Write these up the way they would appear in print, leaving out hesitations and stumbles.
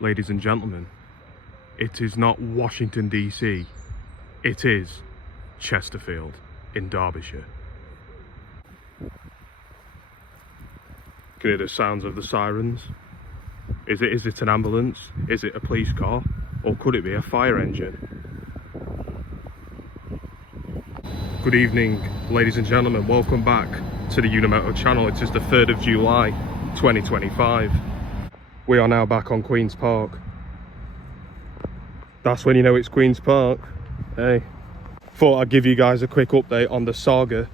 Ladies and gentlemen, it is not Washington DC, it is Chesterfield in Derbyshire. Can you hear the sounds of the sirens? Is it an ambulance? Is it a police car? Or could it be a fire engine? Good evening, ladies and gentlemen. Welcome back to the Unimoto channel. It is the 3rd of July, 2025. We are now back on Queen's Park. That's when you know it's Queen's Park. Hey. Thought I'd give you guys a quick update on the saga,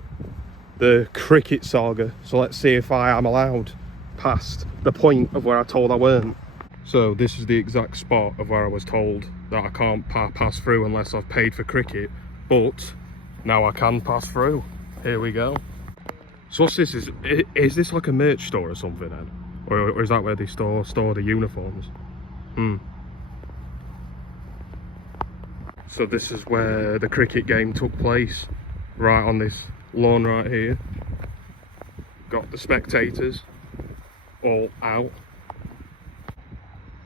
the cricket saga. So let's see if I am allowed past the point of where I told I weren't. So this is the exact spot of where I was told that I can't pass through unless I've paid for cricket, but now I can pass through. Here we go. So what's this? Is this like a merch store or something then? Or is that where they store the uniforms? So this is where the cricket game took place, right on this lawn right here. Got the spectators all out.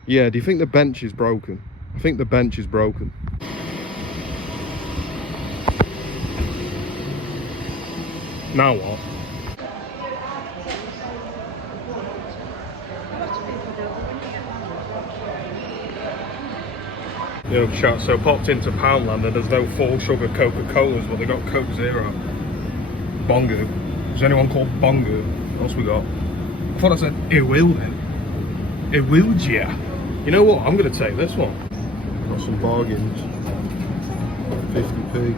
Yeah, do you think the bench is broken? I think the bench is broken. Now what? Yo, chat, so popped into Poundland and there's no full sugar Coca-Colas, but they got Coke Zero. Bongo. Is anyone called Bongo? What else we got? I thought I said, it will then. It will, yeah. You know what? I'm going to take this one. Got some bargains. 50p.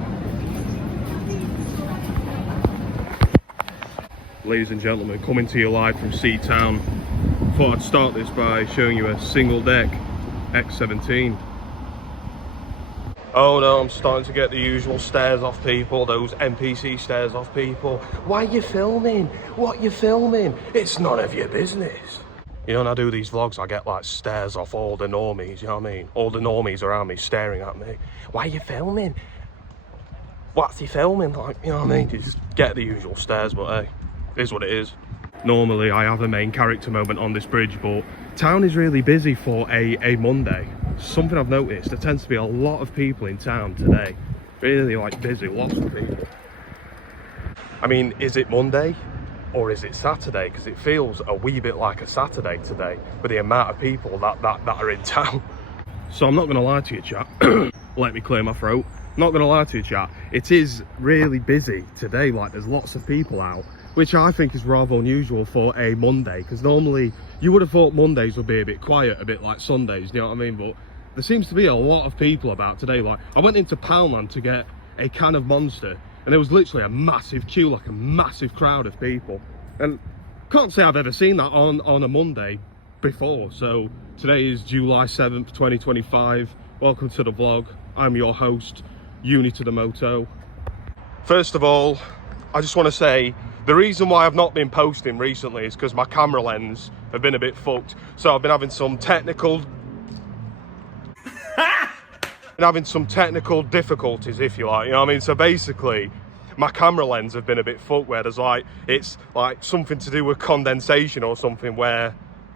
Ladies and gentlemen, coming to you live from Seatown. Thought I'd start this by showing you a single deck X17. Oh no, I'm starting to get the usual stares off people, those NPC stares off people. Why are you filming? What you filming? It's none of your business. You know, when I do these vlogs, I get like stares off all the normies, you know what I mean? All the normies around me staring at me. Why are you filming? What's he filming? Like, you know what I mean? You just get the usual stares, but hey, it is what it is. Normally I have a main character moment on this bridge, but town is really busy for a Monday. Something I've noticed, there tends to be a lot of people in town today. Really like busy, lots of people. I mean, is it Monday or is it Saturday? Because it feels a wee bit like a Saturday today with the amount of people that are in town. So I'm not going to lie to you, chat. Let me clear my throat. Not going to lie to you, chat. It is really busy today. Like, there's lots of people out, which I think is rather unusual for a Monday, because normally you would have thought Mondays would be a bit quiet, a bit like Sundays, you know what I mean? But there seems to be a lot of people about today. Like, I went into Poundland to get a can of Monster, and there was literally a massive queue, like a massive crowd of people. And can't say I've ever seen that on a Monday before. So today is July 7th, 2025. Welcome to the vlog. I'm your host, Unimoto. First of all, I just want to say, the reason why I've not been posting recently is because my camera lens have been a bit fucked. So I've been having some technical difficulties, if you like, you know what I mean? So basically, my camera lens have been a bit fucked, where there's like, it's like something to do with condensation or something, where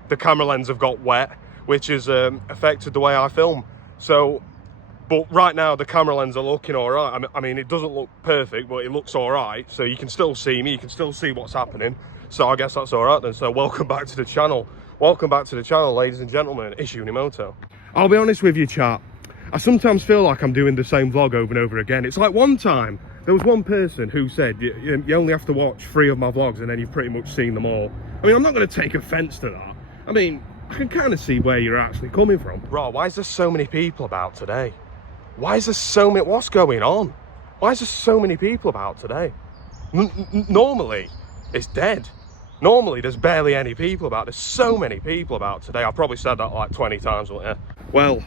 the camera lens have got wet, which has affected the way I film. So, but right now the camera lens are looking all right. I mean, it doesn't look perfect, but it looks all right. So you can still see me, you can still see what's happening. So I guess that's all right then. So welcome back to the channel. Welcome back to the channel, ladies and gentlemen. It's Unimoto. I'll be honest with you, chat. I sometimes feel like I'm doing the same vlog over and over again. It's like one time, there was one person who said, you only have to watch 3 of my vlogs and then you've pretty much seen them all. I mean, I'm not going to take offence to that. I mean, I can kind of see where you're actually coming from. Bro, why is there so many people about today? Why is there so many, what's going on? Why is there so many people about today? Normally, it's dead. Normally, there's barely any people about. There's so many people about today. I probably said that like 20 times, but yeah. Well,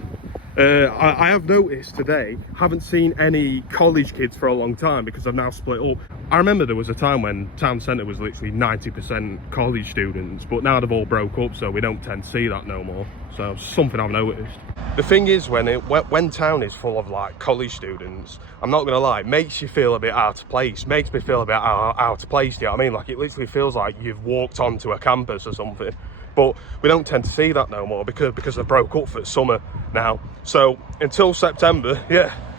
I have noticed today, haven't seen any college kids for a long time because I've now split up. I remember there was a time when town centre was literally 90% college students, but now they've all broke up, so we don't tend to see that no more. So something I've noticed. The thing is, when town is full of like college students, I'm not gonna lie, it makes you feel a bit out of place. Makes me feel a bit out of place. Do you know what I mean? Like, it literally feels like you've walked onto a campus or something. But we don't tend to see that no more because they broke up for summer now. So until September,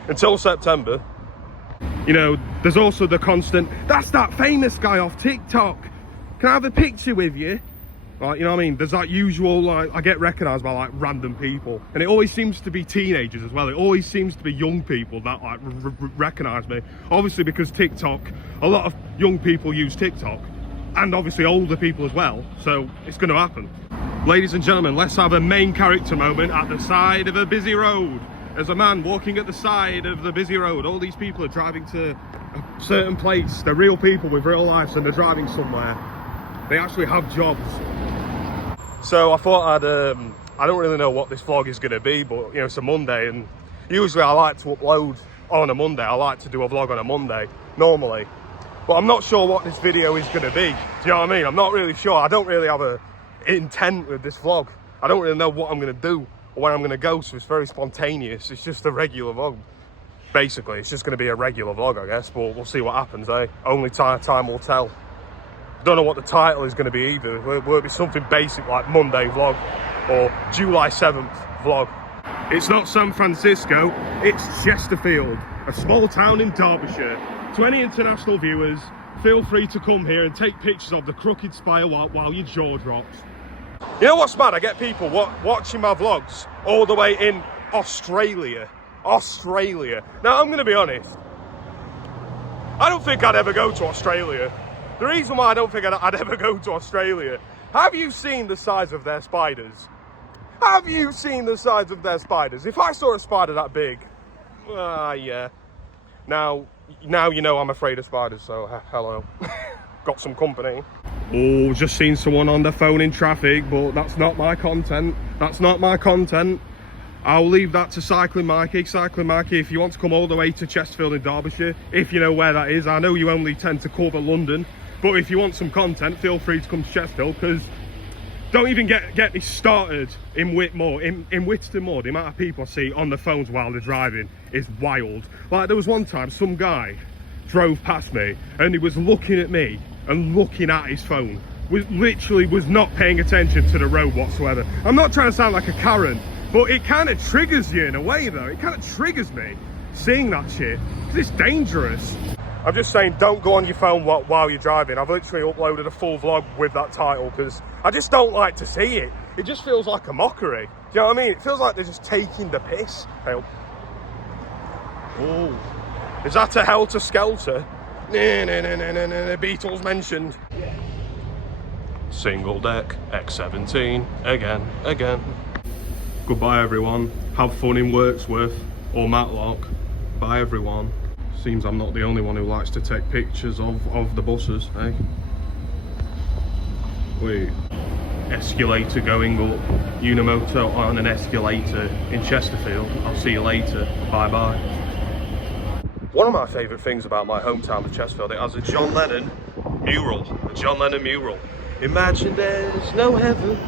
until September, you know, there's also the constant, that's that famous guy off TikTok. Can I have a picture with you? Like, you know what I mean? There's that usual, like, I get recognised by like random people, and it always seems to be teenagers as well. It always seems to be young people that like recognise me. Obviously because TikTok, a lot of young people use TikTok, and obviously older people as well, so it's going to happen. Ladies and gentlemen, let's have a main character moment at the side of a busy road. There's a man walking at the side of the busy road. All these people are driving to a certain place. They're real people with real lives, and they're driving somewhere. They actually have jobs. So I thought I don't really know what this vlog is going to be, but you know, it's a Monday, and usually I like to upload on a Monday. I like to do a vlog on a Monday, normally. But I'm not sure what this video is going to be. Do you know what I mean? I'm not really sure. I don't really have a intent with this vlog. I don't really know what I'm going to do or where I'm going to go, so it's very spontaneous. It's just a regular vlog. Basically, it's just going to be a regular vlog, I guess, but we'll see what happens, eh? Only time will tell. Don't know what the title is going to be either. Will it be something basic like Monday vlog or July 7th vlog? It's not San Francisco, it's Chesterfield, a small town in Derbyshire. To any international viewers, feel free to come here and take pictures of the crooked spire while your jaw drops. You know what's mad? I get people watching my vlogs all the way in Australia. Now, I'm going to be honest. I don't think I'd ever go to Australia. The reason why I don't think I'd ever go to Australia, have you seen the size of their spiders? Have you seen the size of their spiders? If I saw a spider that big, yeah. Now you know I'm afraid of spiders, so hello. Got some company. Oh, just seen someone on their phone in traffic, but that's not my content. That's not my content. I'll leave that to Cycling Mikey. Cycling Mikey, if you want to come all the way to Chesterfield in Derbyshire, if you know where that is. I know you only tend to cover London, but if you want some content, feel free to come to Chesterfield, because don't even get me started in Whitmore. In Witton Moor, the amount of people I see on the phones while they're driving is wild. Like, there was one time some guy drove past me and he was looking at me and looking at his phone. Literally was not paying attention to the road whatsoever. I'm not trying to sound like a Karen, but it kind of triggers you in a way though. It kind of triggers me seeing that shit, because it's dangerous. I'm just saying, don't go on your phone while you're driving. I've literally uploaded a full vlog with that title because I just don't like to see it. It just feels like a mockery. Do you know what I mean? It feels like they're just taking the piss. Oh, is that a Helter Skelter? No, Beatles mentioned. Single deck, X17, again. Goodbye everyone. Have fun in Wirksworth or Matlock. Bye everyone. Seems I'm not the only one who likes to take pictures of the buses, eh? Wait. Escalator going up. Unimoto on an escalator in Chesterfield. I'll see you later. Bye bye. One of my favourite things about my hometown of Chesterfield, it has a John Lennon mural. A John Lennon mural. Imagine there's no heaven.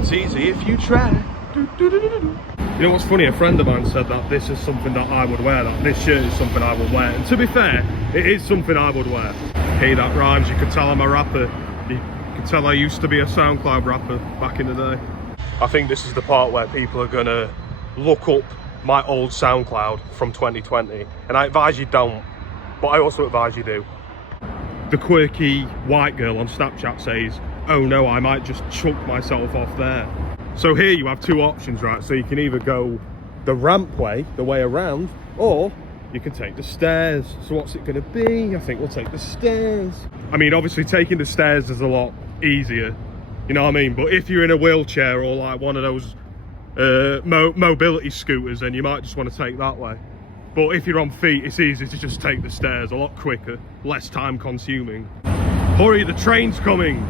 It's easy if you try. You know what's funny? A friend of mine said that this is something that I would wear, that this shirt is something I would wear. And to be fair, it is something I would wear. Hey, that rhymes. You could tell I'm a rapper. You could tell I used to be a SoundCloud rapper back in the day. I think this is the part where people are gonna look up my old SoundCloud from 2020. And I advise you don't, but I also advise you do. The quirky white girl on Snapchat says, oh no, I might just chuck myself off there. So here you have two options, right? So you can either go the ramp way, the way around, or you can take the stairs. So what's it gonna be? I think we'll take the stairs. I mean, obviously taking the stairs is a lot easier, you know what I mean? But if you're in a wheelchair or like one of those mobility scooters, then you might just want to take that way. But if you're on feet, it's easy to just take the stairs, a lot quicker, less time consuming. Hurry, the train's coming.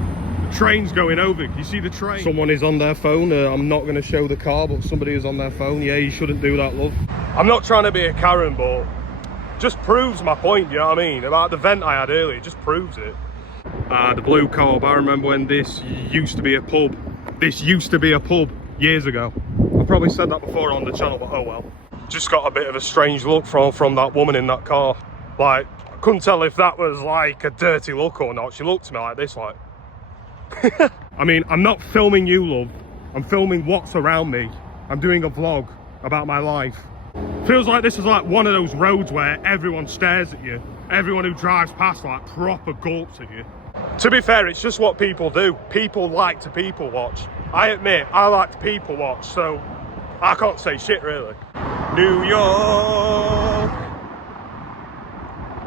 The train's going over. You see the train? Someone is on their phone. I'm not going to show the car, but somebody is on their phone. Yeah, you shouldn't do that, love. I'm not trying to be a Karen, but just proves my point, you know what I mean? About the vent I had earlier, it just proves it. The Blue Co-op, I remember when this used to be a pub. This used to be a pub years ago. I've probably said that before on the channel, but oh well. Just got a bit of a strange look from that woman in that car. Like, I couldn't tell if that was like a dirty look or not. She looked at me like this, like. I mean, I'm not filming you, love. I'm filming what's around me. I'm doing a vlog about my life. Feels like this is like one of those roads where everyone stares at you. Everyone who drives past like proper gulps at you. To be fair, it's just what people do. People like to people watch. I admit, I like to people watch, so I can't say shit really. New York.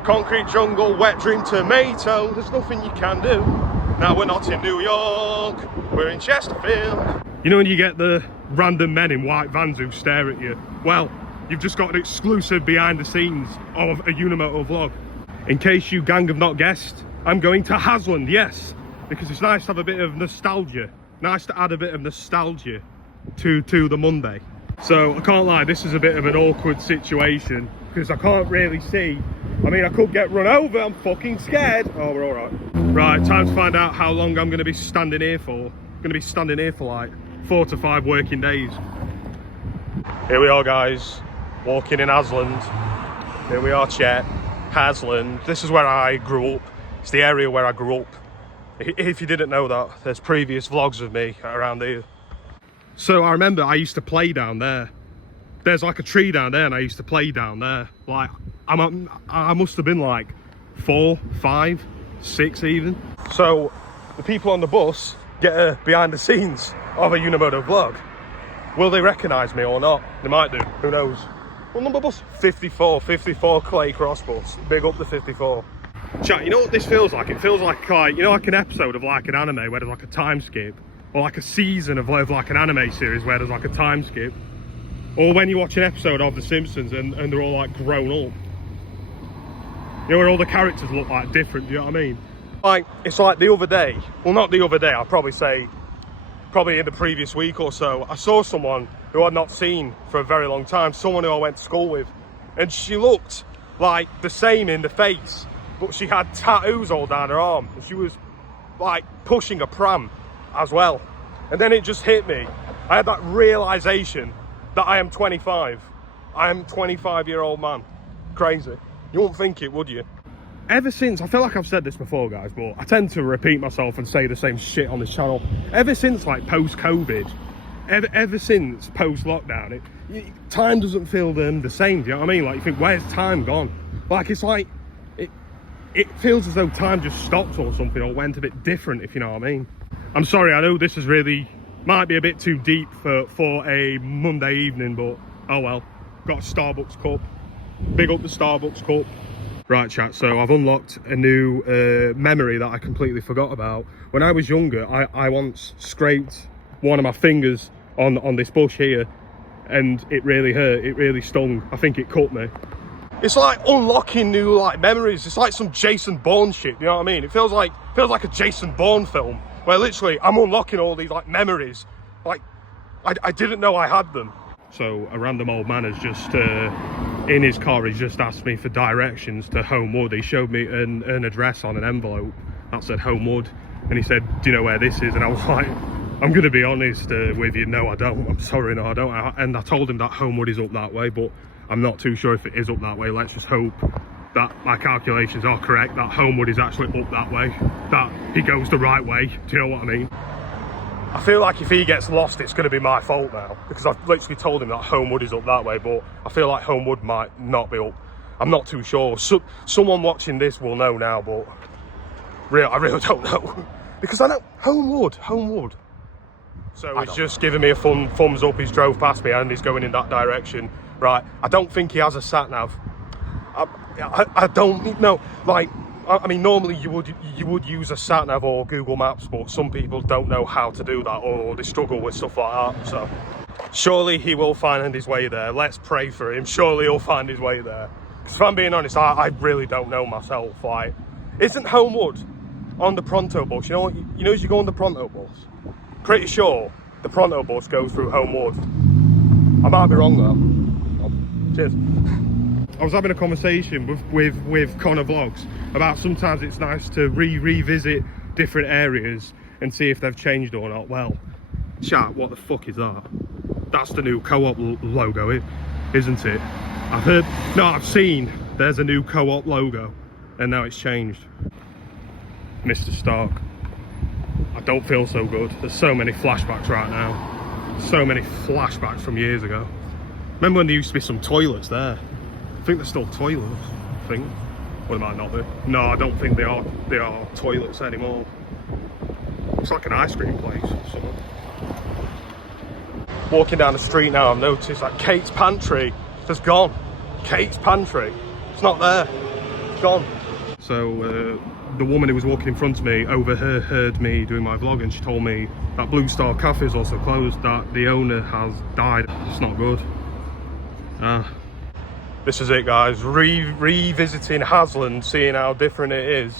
Concrete jungle, wet dream tomato. There's nothing you can do. Now we're not in New York, we're in Chesterfield. You know when you get the random men in white vans who stare at you? Well, you've just got an exclusive behind the scenes of a Unimoto vlog. In case you gang have not guessed, I'm going to Hasland, yes, because it's nice to have a bit of nostalgia. Nice to add a bit of nostalgia to the Monday. So I can't lie, this is a bit of an awkward situation because I can't really see. I mean, I could get run over, I'm fucking scared. Oh, we're all right. Right, time to find out how long I'm going to be standing here for. I'm going to be standing here for like 4 to 5 working days. Here we are, guys, walking in Hasland. Here we are, Chet, Hasland. This is where I grew up. It's the area where I grew up. If you didn't know that, there's previous vlogs of me around here. So I remember I used to play down there. There's like a tree down there and I used to play down there. Like, I must have been like 4, 5, 6 even. So the people on the bus get a behind the scenes of a Unimoto vlog. Will they recognise me or not? They might do, who knows. What number bus? 54 Clay Cross bus. Big up the 54. Chat, you know what this feels like? It feels like you know, like an episode of like an anime where there's like a time skip, or like a season of like an anime series where there's like a time skip, or when you watch an episode of The Simpsons and they're all like grown up. You know, where all the characters look like different, do you know what I mean? Like, it's like the other day, well not the other day, I'll probably say, probably in the previous week or so, I saw someone who I'd not seen for a very long time, someone who I went to school with, and she looked like the same in the face, but she had tattoos all down her arm, and she was like pushing a pram as well. And then it just hit me. I had that realization that I am 25. I am a 25-year-old man. Crazy. You wouldn't think it, would you? Ever since, I feel like I've said this before, guys, but I tend to repeat myself and say the same shit on this channel. Ever since like post-COVID, ever since post-lockdown, time doesn't feel the same, do you know what I mean? Like, you think, where's time gone? Like, it's like, it feels as though time just stopped or something, or went a bit different, if you know what I mean. I'm sorry, I know this is really, might be a bit too deep for a Monday evening, but oh well. Got a Starbucks cup. Big up the Starbucks cup. Right, chat, so I've unlocked a new memory that I completely forgot about. When I was younger, I once scraped one of my fingers on this bush here, and it really hurt, it really stung. I think it cut me. It's like unlocking new like memories. It's like some Jason Bourne shit, you know what I mean? It feels like a Jason Bourne film, where literally I'm unlocking all these like memories. Like, I didn't know I had them. So a random old man has just, in his car, he's just asked me for directions to Homewood. He showed me an address on an envelope that said Homewood, and he said, do you know where this is? And I was like, I'm going to be honest with you, no I don't, I'm sorry, no I don't. And I told him that Homewood is up that way, but I'm not too sure if it is up that way. Let's just hope that my calculations are correct, that Homewood is actually up that way, that he goes the right way, do you know what I mean? I feel like if he gets lost, it's going to be my fault now, because I've literally told him that Homewood is up that way, but I feel like Homewood might not be up. I'm not too sure. Someone watching this will know now, but I really don't know. Because I know Homewood. So he's just giving me a thumbs up. He's drove past me and he's going in that direction. Right, I don't think he has a sat-nav. I don't know, like, I mean, normally you would use a sat-nav or Google Maps, but some people don't know how to do that, or they struggle with stuff like that. So surely he will find his way there. Let's pray for him. Surely he'll find his way there. Because if I'm being honest, I really don't know myself. Like, isn't Homewood on the Pronto bus? You know what? You know, as you go on the Pronto bus, pretty sure the Pronto bus goes through Homewood. I might be wrong though. Cheers. I was having a conversation with Connor Vlogs about sometimes it's nice to revisit different areas and see if they've changed or not. Well, chat, what the fuck is that? That's the new Co-op logo, isn't it? I've seen there's a new Co-op logo and now it's changed. Mr. Stark, I don't feel so good. There's so many flashbacks right now. So many flashbacks from years ago. Remember when there used to be some toilets there? I think there's still toilets, I think. Well, they might not be. No, I don't think they are toilets anymore. Looks like an ice cream place or something. Walking down the street now, I've noticed that Kate's pantry has gone. Kate's pantry, it's not there, it's gone. So the woman who was walking in front of me overheard me doing my vlog, and she told me that Blue Star Cafe is also closed, that the owner has died. It's not good. This is it, guys. Revisiting Hasland, seeing how different it is.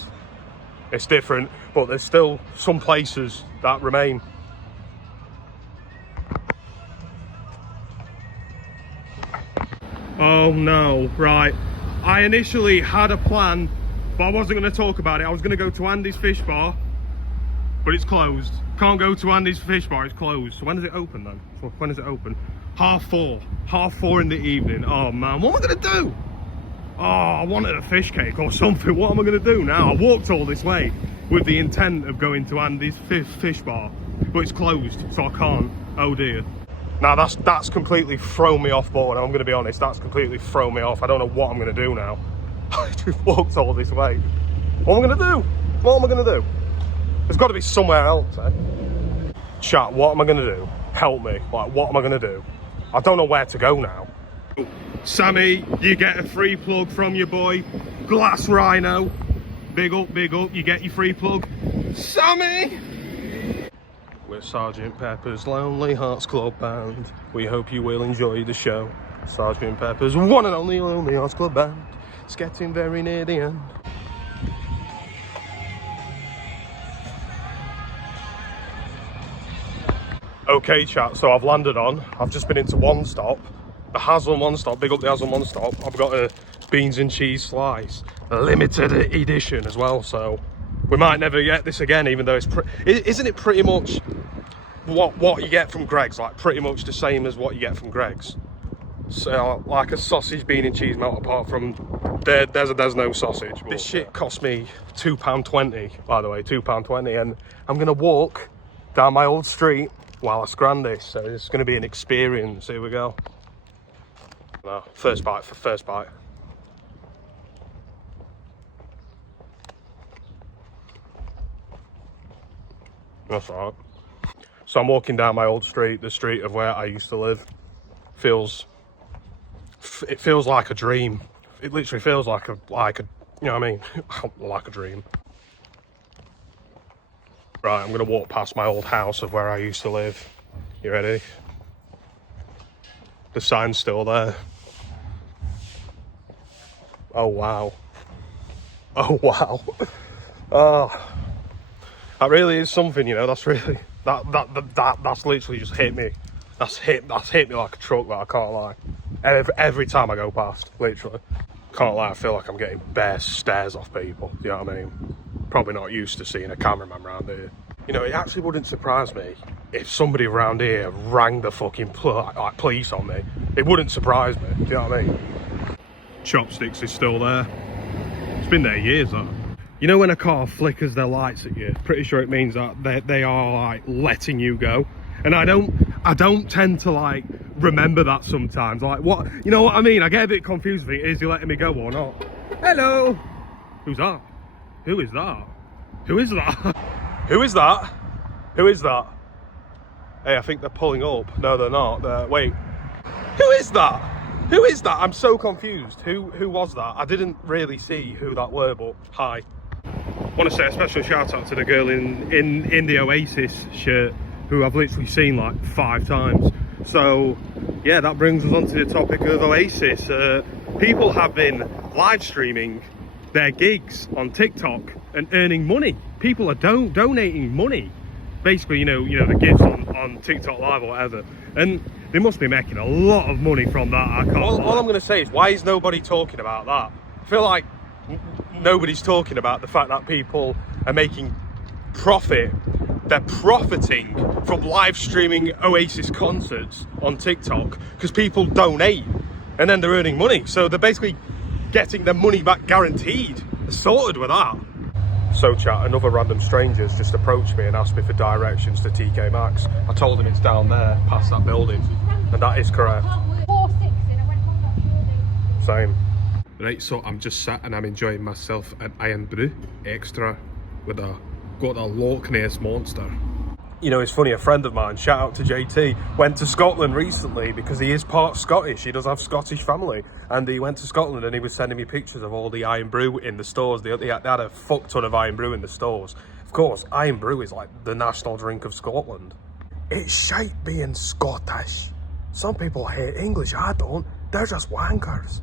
It's different, but there's still some places that remain. Oh no, right. I initially had a plan, but I wasn't going to talk about it. I was going to go to Andy's Fish Bar, but it's closed. Can't go to Andy's Fish Bar, it's closed. So when does it open then? When is it open? 4:30 in the evening. Oh man, what am I going to do? Oh, I wanted a fish cake or something. What am I going to do now? I walked all this way with the intent of going to Andy's Fish Bar, but it's closed, so I can't. Oh dear. Now that's completely thrown me off board. I'm going to be honest, that's completely thrown me off. I don't know what I'm going to do now. I just walked all this way. What am I going to do? What am I going to do? There's got to be somewhere else, eh? Chat, what am I going to do? Help me. Like, what am I going to do? I don't know where to go now. Sammy, you get a free plug from your boy, Glass Rhino. Big up, you get your free plug. Sammy! We're Sergeant Pepper's Lonely Hearts Club Band. We hope you will enjoy the show. Sergeant Pepper's one and only Lonely Hearts Club Band. It's getting very near the end. Okay chat, so I've landed on. I've just been into One Stop. The Haslam One Stop, big up the Haslam One Stop. I've got a beans and cheese slice. A limited edition as well, so we might never get this again, even though isn't it pretty much what you get from Greggs, like pretty much the same as what you get from Greggs? So like a sausage, bean and cheese melt, apart from there's no sausage. But this shit cost me £2.20, by the way, £2.20, and I'm gonna walk down my old street while I scran this, so it's gonna be an experience. Here we go. No, first bite. That's all right. So I'm walking down my old street, the street of where I used to live. It feels like a dream. It literally feels like a, you know what I mean? Like a dream. Right, I'm gonna walk past my old house of where I used to live. You ready? The sign's still there. Oh wow. Oh wow. Oh. That really is something, you know. That's really that's literally just hit me. That's hit me like a truck, that I can't lie. Every time I go past, literally. Can't lie, I feel like I'm getting bare stares off people, you know what I mean? Probably not used to seeing a cameraman around here. You know, it actually wouldn't surprise me if somebody around here rang the fucking police on me. It wouldn't surprise me, do you know what I mean? Chopsticks is still there. It's been there years, though. You know when a car flickers their lights at you, pretty sure it means that they are like letting you go. And I don't tend to like remember that sometimes. Like, what, you know what I mean? I get a bit confused if is he letting me go or not. Hello. Who's that? Who is that? Who is that? Who is that? Who is that? Hey, I think they're pulling up. No, they're not. Wait. Who is that? Who is that? I'm so confused. Who was that? I didn't really see who that were, but hi. I want to say a special shout out to the girl in the Oasis shirt, who I've literally seen like 5 times. So yeah, that brings us on to the topic of Oasis. People have been live streaming their gigs on TikTok and earning money. People are donating money, basically, you know the gigs on TikTok Live or whatever, and they must be making a lot of money from that. All I'm going to say is, why is nobody talking about that? I feel like nobody's talking about the fact that people are making profit. They're profiting from live streaming Oasis concerts on TikTok because people donate and then they're earning money. So they're basically getting their money back guaranteed. They're sorted with that. So chat, another random stranger's just approached me and asked me for directions to TK Maxx. I told him it's down there, past that building, and that is correct. 460 and I went on that building. Same. Right, so I'm just sat and I'm enjoying myself an Iron Brew Extra with got a Loch Ness Monster. You know, it's funny, a friend of mine, shout out to JT, went to Scotland recently because he is part Scottish. He does have Scottish family. And he went to Scotland and he was sending me pictures of all the Iron Brew in the stores. They had a fuck ton of Iron Brew in the stores. Of course, Iron Brew is like the national drink of Scotland. It's shite being Scottish. Some people hate English, I don't. They're just wankers.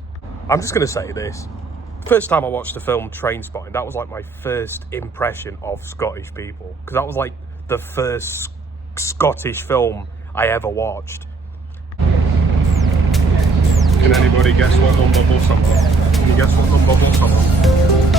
I'm just going to say this. First time I watched the film Trainspotting, that was like my first impression of Scottish people. Because that was like the first Scottish film I ever watched. Can anybody guess what number bus I'm on? Can you guess what number bus I'm on?